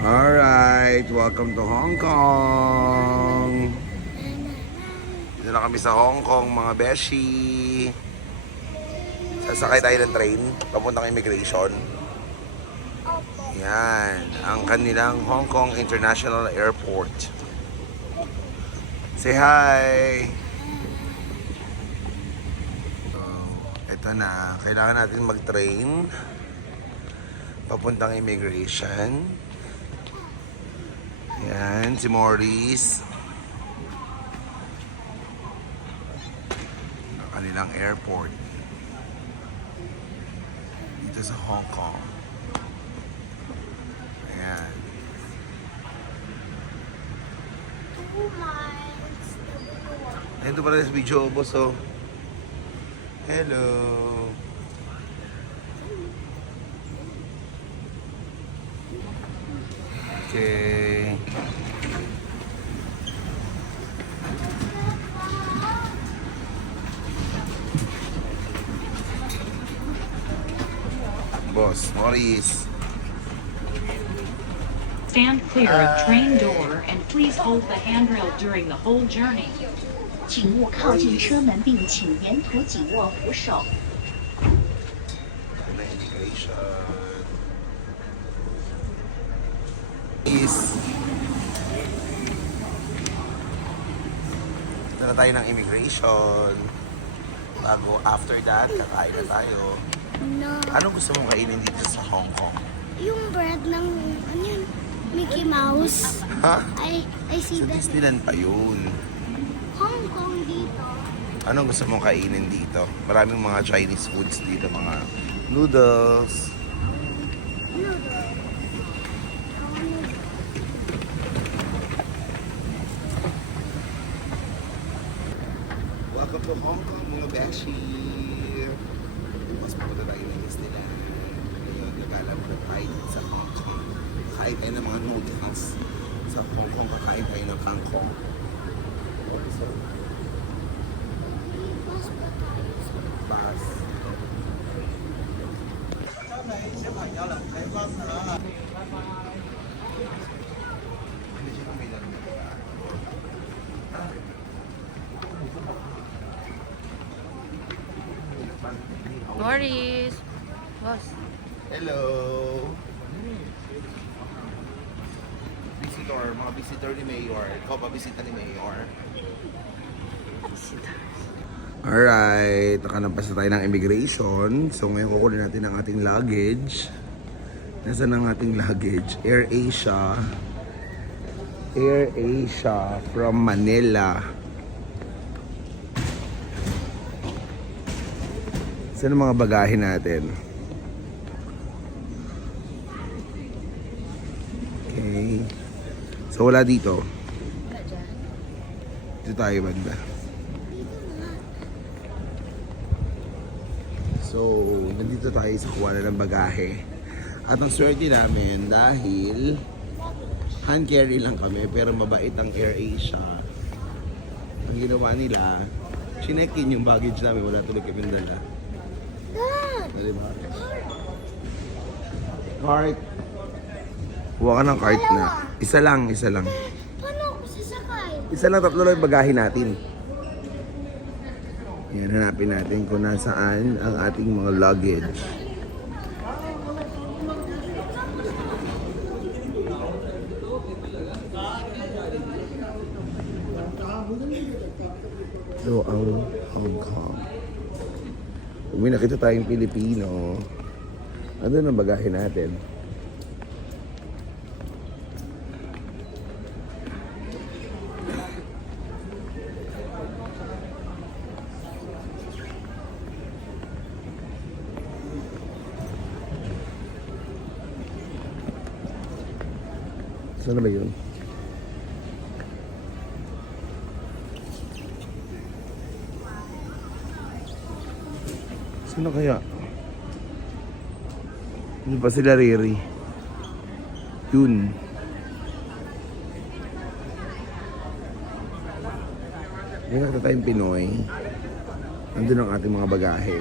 Alright, welcome to Hong Kong. Dito na kami sa Hong Kong, mga beshi. Sasakay tayo ng train, papuntang immigration. Yan, ang kanilang Hong Kong International Airport. Say hi! Ito na, kailangan natin mag-train papuntang immigration. Yan, si Maurice. Ang kanilang airport dito sa Hong Kong. Ayan. Ito pala sa video, boss, oh. Hello. Okay. Boss, Maurice. Stand clear of train door and please hold the handrail during the whole journey. 请勿靠近车门，并请沿途紧握扶手。 Ito na tayo ng immigration. Bago, after that, kakain na tayo. No. Anong gusto mong kainin dito sa Hong Kong? Yung bread ng, ano yun, Mickey Mouse. Ha? I see Sa that. Disneyland pa yun. Hong Kong dito. Anong gusto mong kainin dito? Maraming mga Chinese foods dito, mga noodles. Welcome to Hong Kong, mga beshi. Mas pupunta tayo ng Disneyland. Ngayon, nagala mo na tayo sa Hong Kong. Kakain tayo ng mga noodles. Sa Hong Kong, kakain tayo ng kangkong. So, bus. Maurice. Boss. Hello. Visitor, mga visitor ni Mayor. Ikaw ba bisita ni Mayor? Alright, nakanampas na tayo ng immigration. So ngayon kukunin natin ang ating luggage. Nasaan ang ating luggage? Air Asia. Air Asia from Manila. Saan ang mga bagahe natin? Okay. So wala dito. Dito tayo banda. So, nandito tayo sa kuwanan ng bagahe. At ang swerte namin dahil hand carry lang kami pero mabait ang Air Asia. Ang ginawa nila, chinekin yung baggage namin, wala tuloy kami dala. Diba? Cart. Huwag ka ng cart na. Isa lang. Paano ako sasakay? Isa lang, tatlo lang yung bagahe natin. Yan, hanapin natin kung nasaan ang ating mga luggage. So, ang Hong Kong. Kung may nakita tayong Pilipino, ano ang bagahe natin? Saan na ba yun? Saan na kaya? Hindi pa sila Riri. Yun. May nakita tayong Pinoy. Nandun ang ating mga bagahe.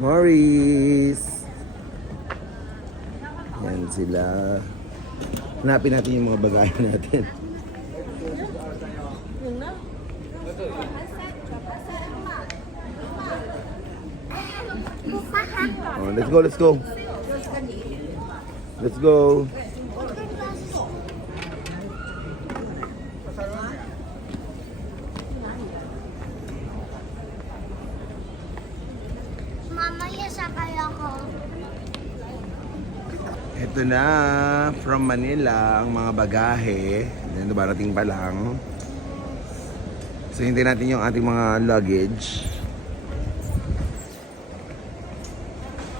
Morris! Yan sila. Hanapin natin yung mga bagahe natin. Oh, let's go, let's go. Let's go. Mamaya sakay ako. Ito na, from Manila, ang mga bagahe. Yan, darating pa lang. So, hintayin natin yung ating mga luggage.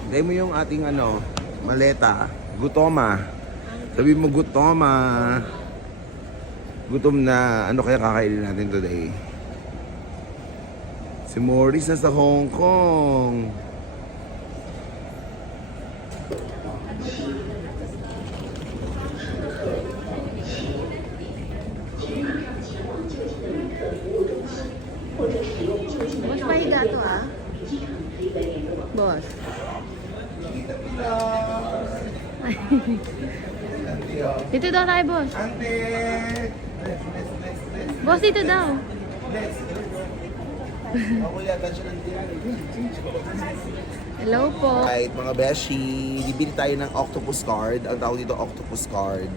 Hintayin mo yung ating maleta. Gutoma. Sabi mo, Gutoma. Gutom na. Ano kaya kakainin natin today? Si Morris nasa Hong Kong. Boss, pahiga to ah. Boss. Dito daw tayo, boss. Ante! Boss, dito daw. Ako yata siya ng Hello po. Right, mga beshi, bibili tayo ng octopus card. Ang tawag dito octopus card.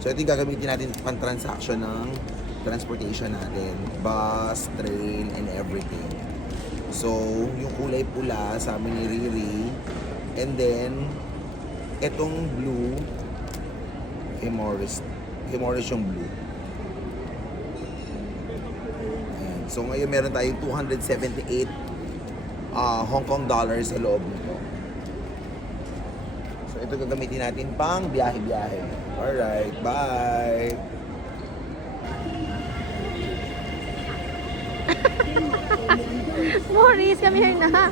So ito yung gagamitin natin pang transaction ng transportation natin. Bus, train, and everything. So, yung kulay pula sa amin ni Riri. And then, etong blue, kay Morris. Kay Morris yung blue. Ayan. So ngayon meron tayong 278 Hong Kong dollars sa loob nito. So ito gagamitin natin pang biyahe-biyahe. Alright, bye! Morris, come here na.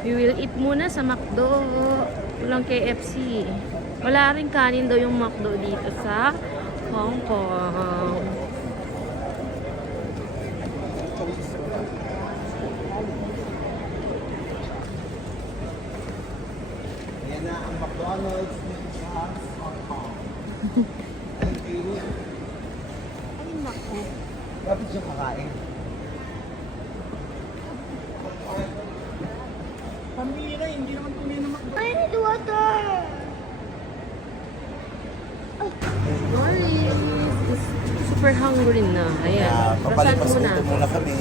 We will eat muna sa McDo. Walang KFC. Wala rin kanin daw yung McDo dito sa Hong Kong. Yan na ang McDonald's sa Hong Kong. Thank you. Ay, naku. Dapat siya kakain. I need water. Morris, super hungry na. Ayan. Papalipas Prasan uto muna kami.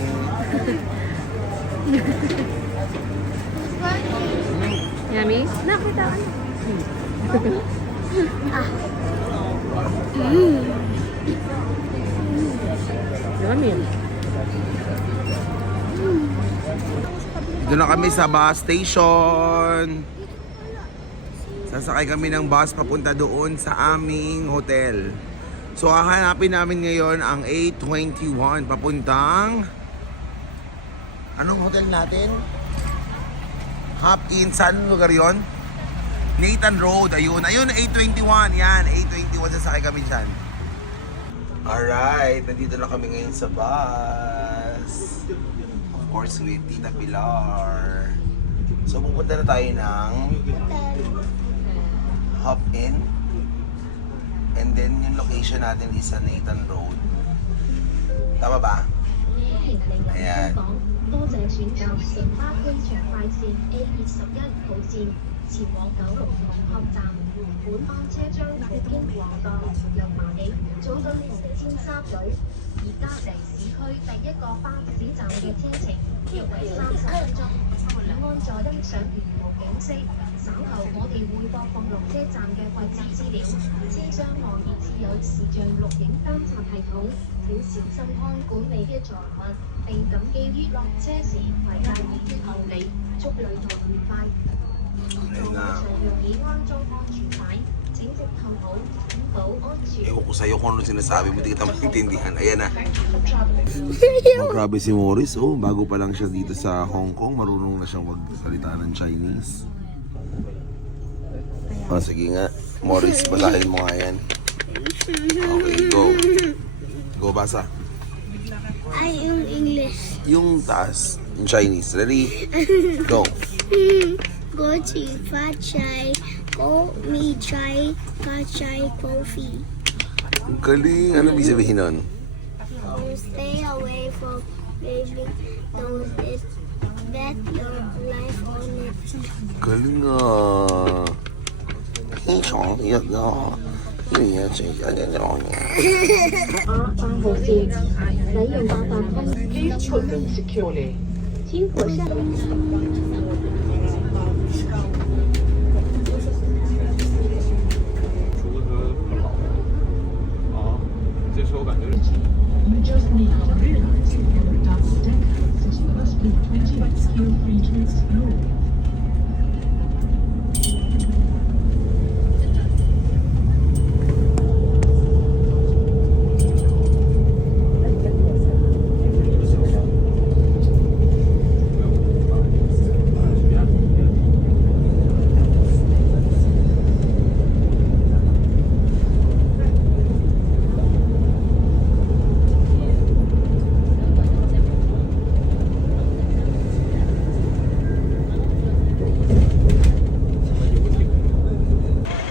Yummy? Nakita ka na. Yummy. Doon na kami sa bus station. Sasakay kami ng bus papunta doon sa aming hotel. So hahanapin namin ngayon ang A21 papuntang anong hotel natin? Hop In. Saan lugar yon? Nathan Road. Ayun. Ayun, A21. Yan, A21. Sasakay kami dyan. Alright. Nandito na kami ngayon sa bus. Of course, with Tita Pilar. So, pupunta na tayo ng Hop In. And then, yung location natin is sa Nathan Road. Tama ba? Ayan. 多謝選擇城巴區長快線 A21 號線前往九龍塘殼站。本班車將途經旺角、油麻地、佐敦同尖沙咀，而加嚟市區第一個巴士站嘅車程約為30分鐘。安坐欣賞沿途景色。稍後我哋會播放落車站嘅位置資料。車廂內亦設有視像錄影監察系統，請小心看管你嘅財物，並謹記於落車時攜帶耳機護理，祝旅途愉快。座位上若已安裝安全帶，請剪直頭好，保安全。 Ewan ko sa'yo kung ano sinasabi mo, di kita maintindihan. Ayan na. Oh, grabe si Morris. Oh, bago pa lang siya dito sa Hong Kong, marunong na siyang magsalita ng Chinese. Oh, sige nga. Morris, basahin mo nga yan. Okay, go. Go, basa. Ay, yung English. Yung taas, yung Chinese. Ready? Go. Go to Fat Chai, go me chai, Fat Chai coffee. Ang galing. Ano ibig sabihin nun? Stay away from baby those is bet your life on it. Galing ah. Please put them securely. 请火下。厨子不老啊，这时候感觉 You just need to realize your double decker is must be 20 skill-free trips slow.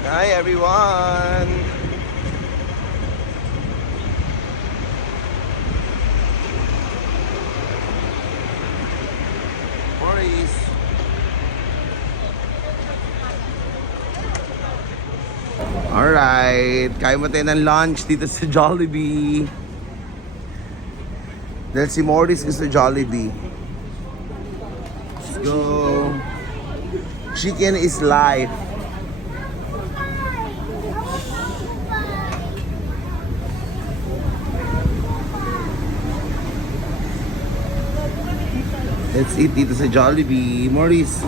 Hi everyone! Morris! Alright, kain mo tayo ng lunch dito sa Jollibee. Dahil si Morris gusto Jollibee. Let's go! Chicken is life. Let's eat dito sa Jollibee. Morris,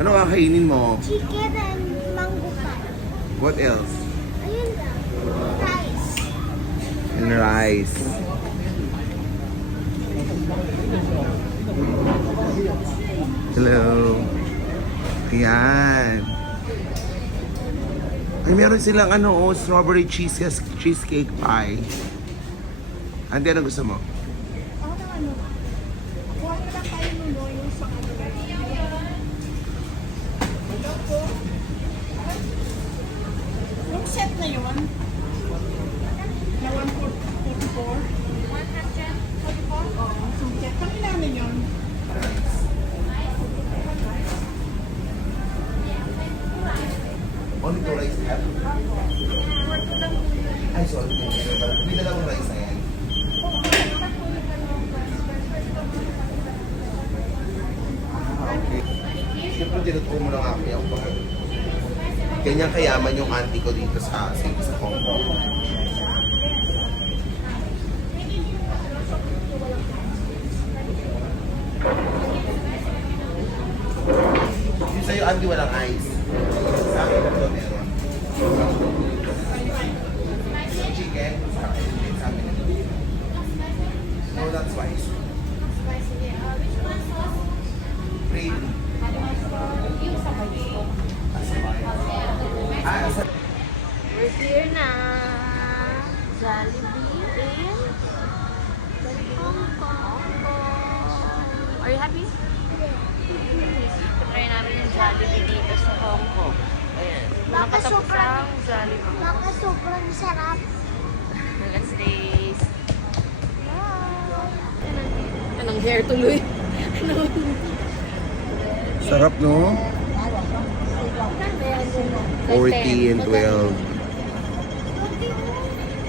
ano kakainin mo? Chicken and mango pie. What else? Ayun lang. Rice. And rice. Hello. Ayan. Ay, meron silang strawberry cheesecake pie. Ante, ano gusto mo? Yung set na yun, na 144. 144? Oo, so set. Kami namin yun. Only two rice have? Ay, sorry. May dalawang rice na yan. Okay. Siyempre, tinutuko mo lang ako yung pag ganyan kayaman yung auntie ko dito sa Hong Kong. Yung sa'yo, auntie, walang ice. Sa akin, ito meron. Yung chicken, sa akin. Sa akin. No, that's spicy. Gravy. We're here na. Jollibee in Hong Kong. Are you happy? Try namin yung Jollibee dito sa Hong Kong. Ayan. Baka Nakatapos sobrang- ang Jollibee. Baka sobrang sarap. Let's taste. Anong hair tuloy? Sarap, no? 40 and 12.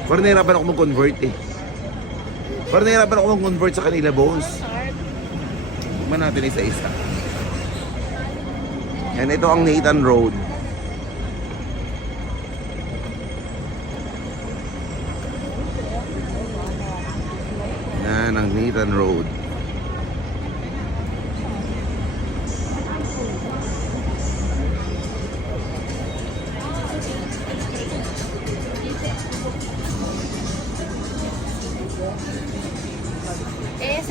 Parang nahirapan ako mag-convert eh. Parang nahirapan ako mag-convert sa kanila, boss. Tignan natin isa-isa. And ito ang Nathan Road. Yan ang Nathan Road.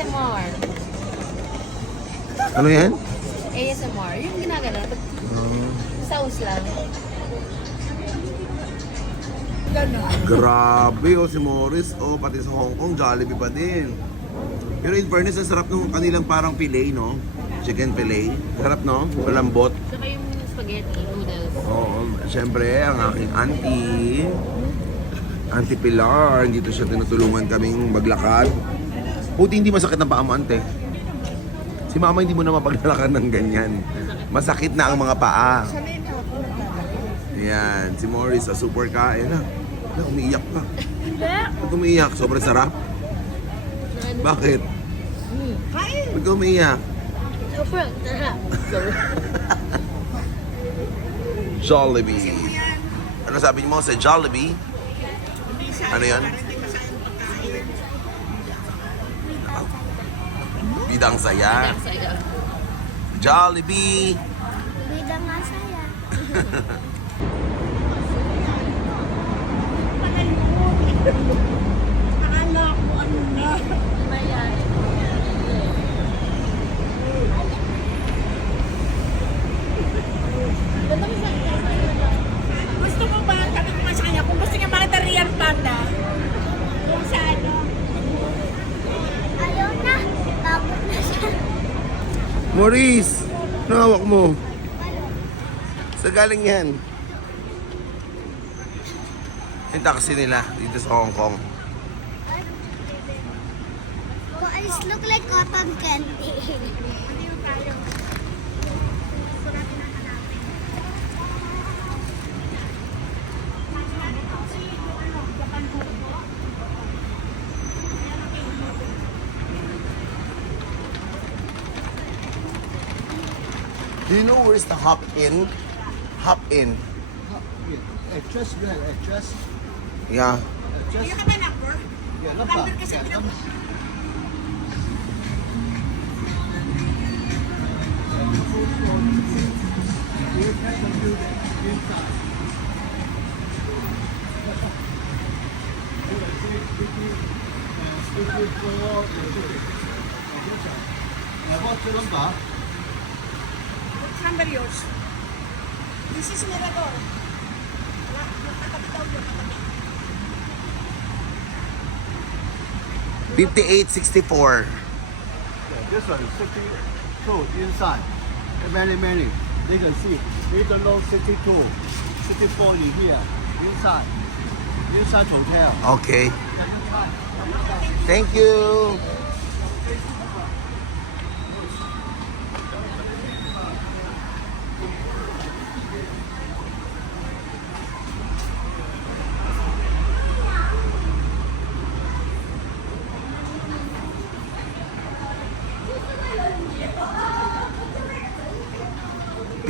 ASMR. Ano yan? ASMR. Yung ginagano. Sounds lang. Grabe, oh, si Morris. Oh, pati sa Hong Kong, Jollibee pa din. Pero in fairness, ang sarap ng kanilang parang filet, no? Chicken filet. Sarap, no? Malambot. Saka yung spaghetti noodles. Oo, syempre, ang aking Auntie Pilar, dito siya tinutulungan kaming maglakad. Buti hindi masakit ng paa mo, ante. Si mama hindi mo na mapaglalakad ng ganyan. Masakit na ang mga paa. Ayan, si Morris sa super kain na. Umiiyak ka. Ba't umiiyak? Sobrang sarap? Bakit? Ba't ka umiiyak? Sobrang sarap. Jollibee. Ano sabi mo sa Jollibee? Ano yan? Bidang saya. Jollibee. Bida nga saya. Akala ko ano na. Gusto mo ba sabi ko sa kanya kung gusto niya makita real panda? Kung sa ano? Ayaw na. Tapos na siya. Maurice, ano hawak mo? Sa galing yan. Yung taxi nila dito sa Hong Kong. Oh, it look like cotton candy. Do you know where's the Hop In? Hop In. Just well, just Yeah. Hindi ka ba number? Number kasi pinag- What's the number? Which number yours? This is Mirador. Wala, katabi daw yun, katabi. 5864. This one, 62 inside. Many. You can see. Little low 62, 64 in here. Inside. Inside hotel. Okay. Thank you.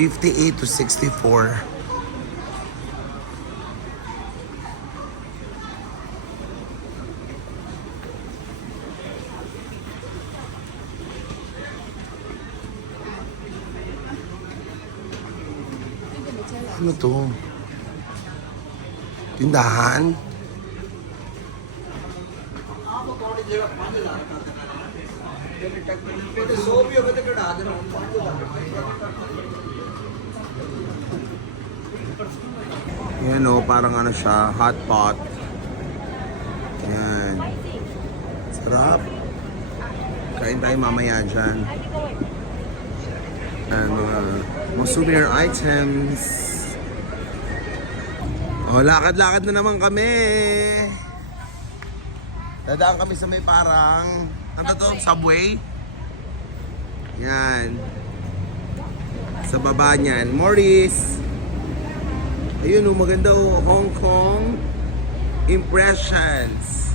$58 to $64. Ano to? Tindahan? Yan o, parang ano siya, hot pot. Yan. Sarap. Kain tayo mamaya dyan. Yan, mga souvenir items. O, lakad-lakad na naman kami. Dadaan kami sa may parang, ano to, subway. Yan. Sa baba niyan. Morris. Ayun, maganda Hong Kong impressions.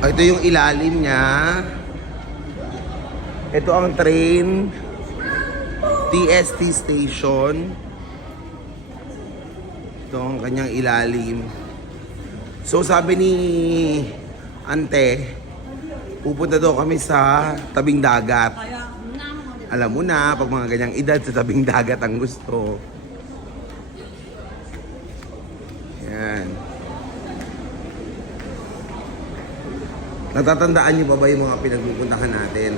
Ito yung ilalim niya. Ito ang train. TST station. Ito ang kanyang ilalim. So sabi ni Ante, pupunta daw kami sa tabing dagat. Alam mo na, pag mga ganyang edad sa tabing dagat ang gusto. Yan. Natatandaan niyo pa ba yung mga pinagpupuntahan natin?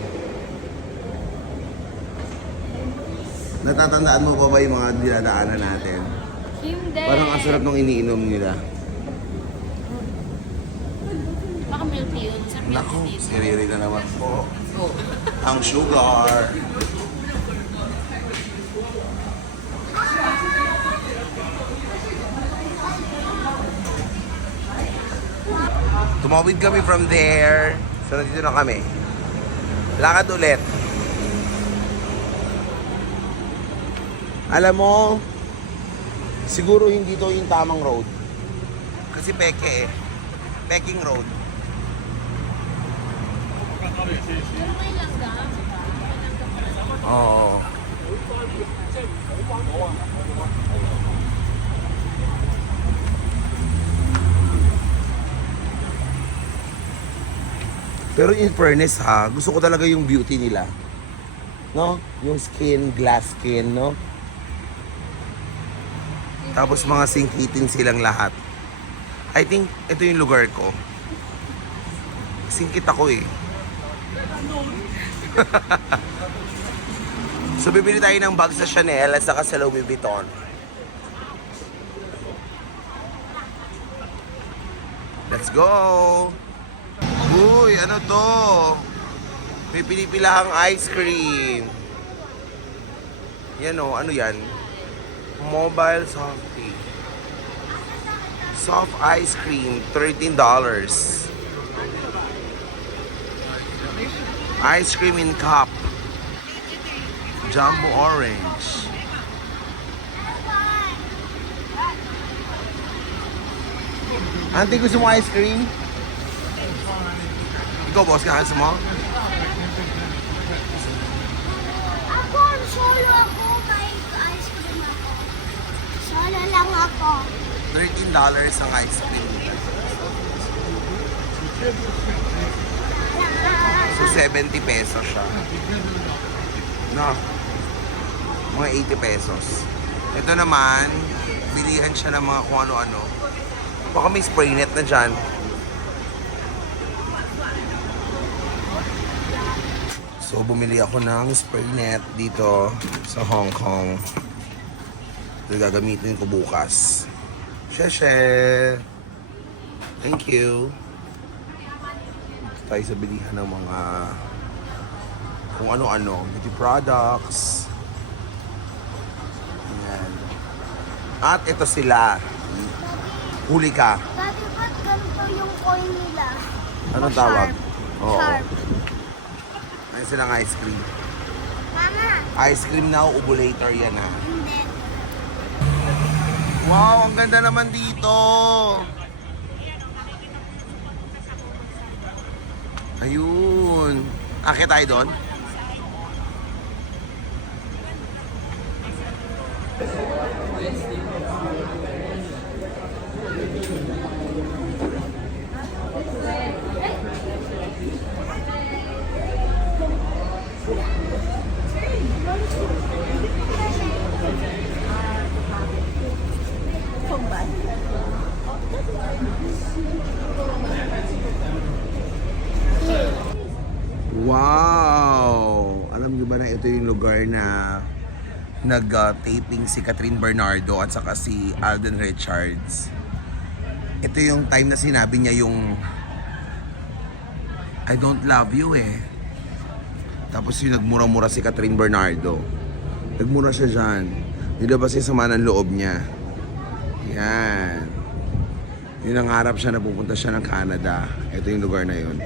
Natatandaan mo pa ba yung mga dinadaanan natin? Hindi. Parang ang sarap nung iniinom nila. Baka milk tea yun. Sa milk Naku, tea. siriri na naman po. Ang sugar. Tumawid kami from there. So, nandito na kami. Lakad ulit. Alam mo, siguro hindi to yung tamang road. Kasi peke eh. Peking road. Oo. Pero in fairness ha, gusto ko talaga yung beauty nila. No? Yung skin, glass skin, no? Tapos mga singkitin silang lahat. I think ito yung lugar ko. Singkit ako eh. So bibili tayo ng bag sa Chanel at saka sa Louis Vuitton. Let's go! Uy, ano to? May pinipilahang ice cream. Yan o, ano yan? Mobile softie. Soft ice cream, $13. Ice cream in cup. Jumbo orange. Auntie, gusto mo ice cream? Ikaw, boss, gusto mo? Ako, solo ako. May ice cream ako. Solo lang ako. $13 ang ice cream. So, 70 pesos siya. No? Mga 80 pesos. Ito naman, bilihan siya ng mga kung ano-ano. Baka may spray net na dyan. So, bumili ako ng spray net dito sa Hong Kong. Ito gagamitin ko bukas. Sheshe! Thank you! Dito tayo sa bilihan ng mga kung ano-ano. Beauty products. Ayan. At ito sila. Huli ka. Dati ba't ganito yung coin nila? Anong tawag? Oo. Sharp. Ayun silang ice cream. Mama, Ice cream na ovulator yan ha. hindi. Wow, ang ganda naman dito. Ayun. Akit tayo doon? Wow! Alam niyo ba na ito yung lugar na nag-taping si Catherine Bernardo at saka si Alden Richards. Ito yung time na sinabi niya yung I don't love you eh. Tapos yung nagmura-mura si Catherine Bernardo. Nagmura siya dyan. Nilabas yung sama ng loob niya. Yan. Yung nangarap siya na pupunta siya ng Canada. Ito yung lugar na yun.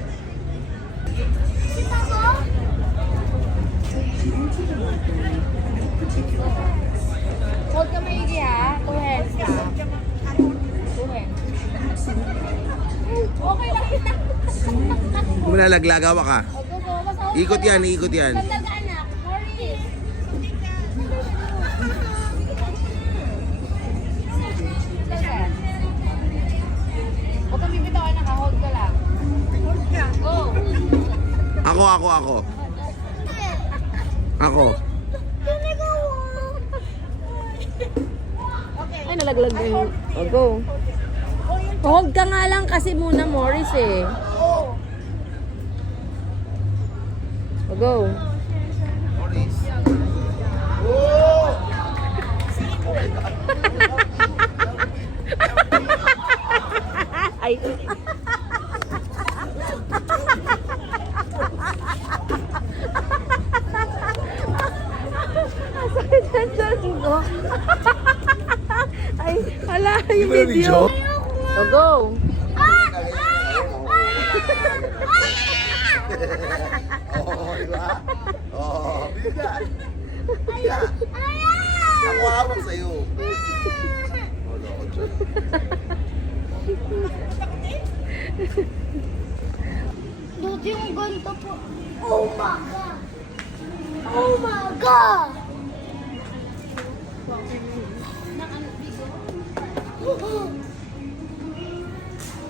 Huwag ka maigi ha. Two hands ka. Two hands. Okay lang kita. Kung nalaglagawa ka. Ikot yan, ikot yan. Ganda ka anak. Morris. Huwag ka bibitaw anak ha. Hold ka lang. Hold ka. Go. Ako. Ako. Ay, nalaglag na yun. Oh, go. Hold ka nga lang kasi muna, Morris eh. Go. Morris. Ay. Sakit na dyan ko. Ay, hala yung Di ba video. So, go. Oo, di ba? Oo, bigat. Bigat. Ako hawak sa'yo. Wala ko dyan. Dude, yung ganito po. Oh my God! Oh my God!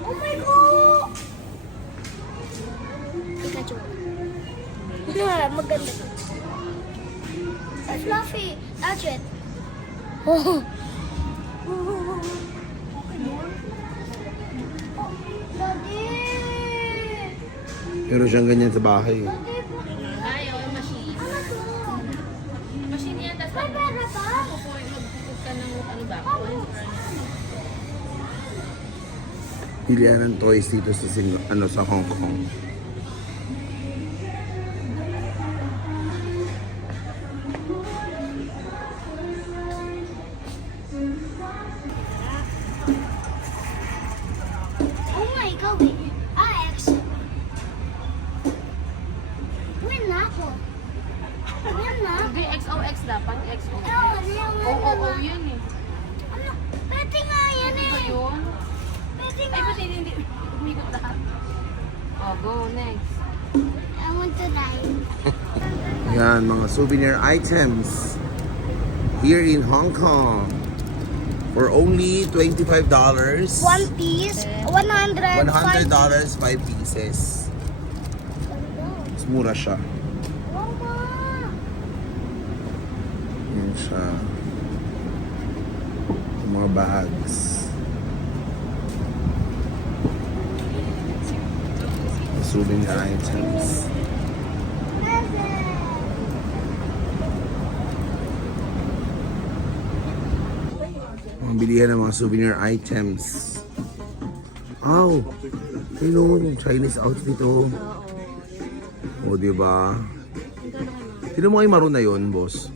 Oh my God! Pikachu. Maganda. Ay, Fluffy. Touch it. Oh. Daddy! Meron siyang ganyan sa bahay. Ayaw, machine. Ano to? Machine yan, tapos May pera ba? magpupukod ka ng ano ba? Pilihan ng toys dito sa sa Hong Kong. Oh my God, wait. Alex. Win na ako. Win na. Hindi, XOX dapat. XOX. Oo, yun eh. Ano? Pwede nga yan Ano ba eh. yun? Pwede Ay, nga. ba't hindi umikot lahat? Oh, go next. I want to ride. Yan, mga souvenir items. Here in Hong Kong. For only $25. One piece, 100. $100, 5 pieces. Mas mura siya. Mama. Yan siya. Mga bags. Souvenir items. Ang bilihan ng mga souvenir items. Oh, sino yung Chinese outfit ito? O, diba? Sino mo kayo maroon na yun, boss?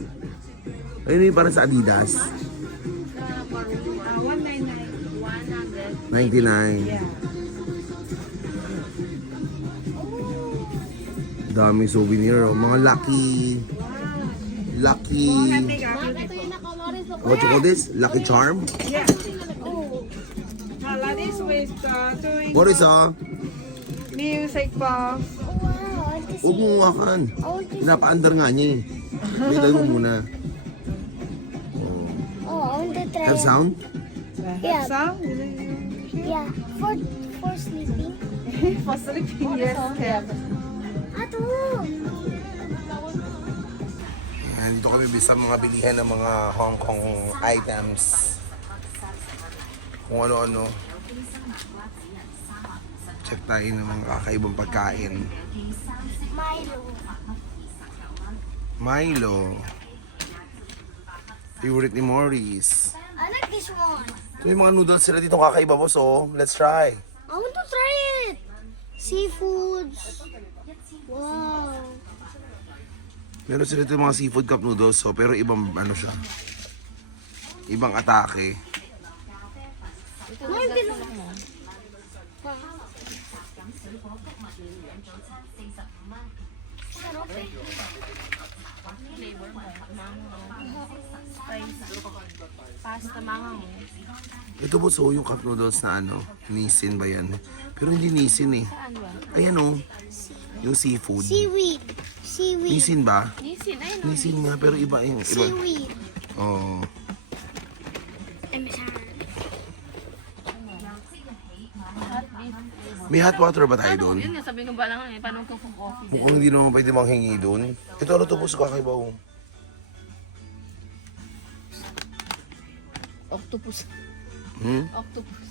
Ayun yung parang sa Adidas. 199. 99. Daming souvenir, oh. Mga lucky. What you call this? Lucky charm? Yeah. Like this with doing What is music box. Wow, Huwag mong hawakan. Pinapaandar nga niya eh. Bigay mo muna. Oh, I want to try. Have sound? Yeah. Sound? Yeah, for sleeping. For sleeping, yes. Ato. Ayan, dito kami bisa mga bilihan ng mga Hong Kong items. Kung ano-ano. Check tayo ng mga kakaibang pagkain. Milo. Milo. Favorite ni Morris. I like this one. Ito yung mga noodles sila dito kakaiba, boss, oh. Let's try. I want to try it. Seafoods. Wow. Meron sila dito mga seafood cup noodles, so, pero ibang ano siya. Ibang atake. Mine din. Sarap eh. Flavor mo. Mango. Spice. Pasta mango. Ito po, so, yung cup noodles na ano, Nissin ba yan? Pero hindi Nissin eh. Saan ba? Ayan oh, yung seafood. Seaweed. Seaweed. Nissin ba? Nisin, ayun o. Nissin nga, pero iba yung iba. Seaweed. Oh. I'm sorry. May hot water ba tayo Ano? doon? Yun nga, sabi ko ba lang eh, paano kung coffee? Mukhang hindi naman pwede manghingi doon. Ito ano to po sa kakaiba oh. Octopus. Hmm? Octopus.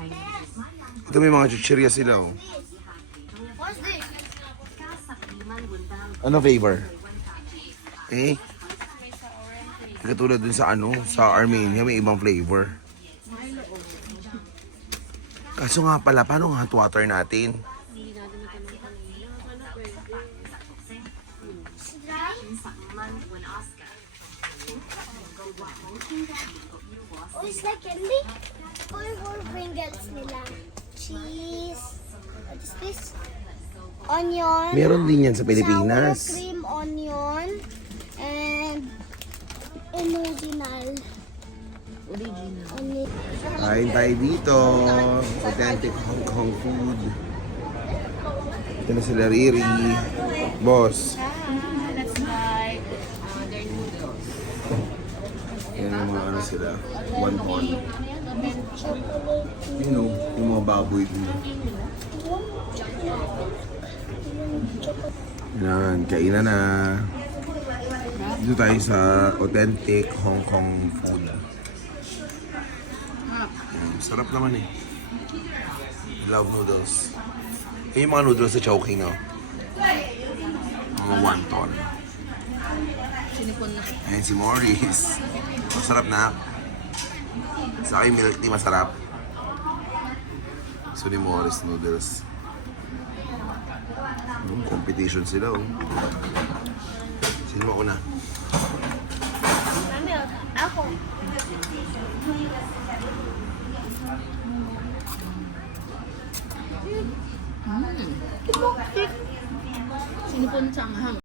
Ayun. Ito may mga chichirya sila oh. What's this? Ano flavor? Eh? Katulad dun sa ano, sa Armenia may ibang flavor. Kaso nga pala, paano ang hot water natin? Oh, it's like candy. Or Pringles nila. Cheese. What is this? Onion. Meron din yan sa Sour Pilipinas. cream onion. And original. Kain tayo dito. Authentic Hong Kong food. Ito na sila Riri. Boss. Let's buy their noodles. Yan yung mga ano sila. Wonton. You know, yung mga baboy din. Yan, kainan na. Dito tayo sa authentic Hong Kong food. Sarap naman eh. Love noodles. Eh, yung mga noodles sa Chowking, no? Mga wonton. Ayan si Morris. Masarap na. Sa akin milk tea masarap. So ni Morris noodles. Competition sila oh. Sino ba una? Mami, ako. Sinipon sa anghang.